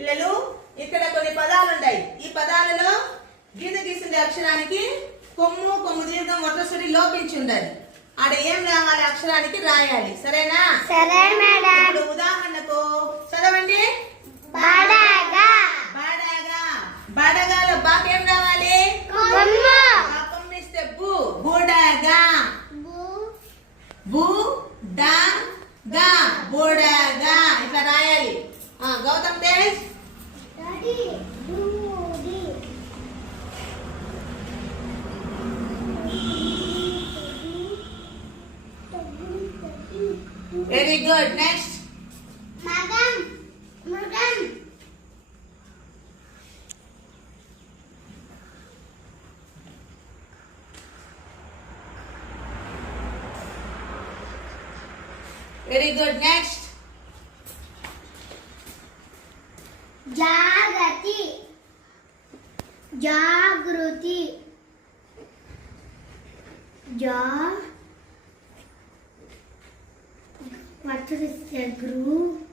పిల్లలు ఇక్కడ కొన్ని పదాలు ఉన్నాయి. ఈ పదాలలో గీత గీసిన అక్షరానికి కొమ్ము కొమ్ము దీర్ఘం ఒట్టసరి లోపించి ఉండాలి. ఆడ ఏం రావాలి అక్షరానికి రాయాలి. సరేనా? సరే మేడం. ఇప్పుడు ఉదాహరణకు చదవండి. బడగా. బడగా. బడగాలో బాకేం రావాలి? కొమ్ము. కొమ్మిస్తే బు. బుడగా. బు డా గా. బుడగా. ఇట్లా రాయాలి. Gautam Tej. Very good. Next. మగం. మృగం. Very good. Next. జాగతి. జాగృతి. జా what is the group?